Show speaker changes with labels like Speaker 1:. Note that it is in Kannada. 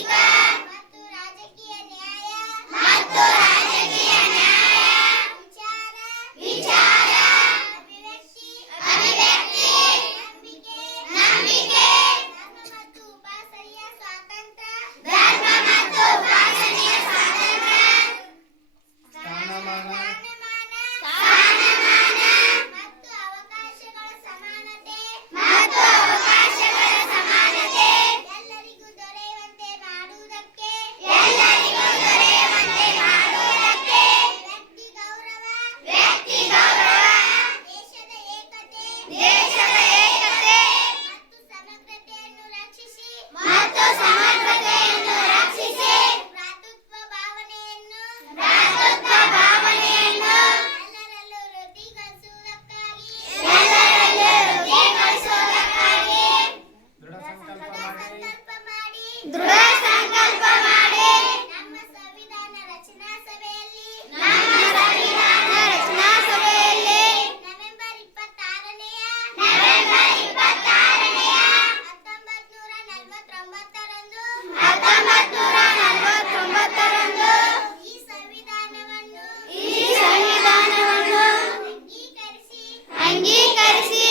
Speaker 1: Chica.
Speaker 2: ಅಂಗೀಕರಿಸಿ.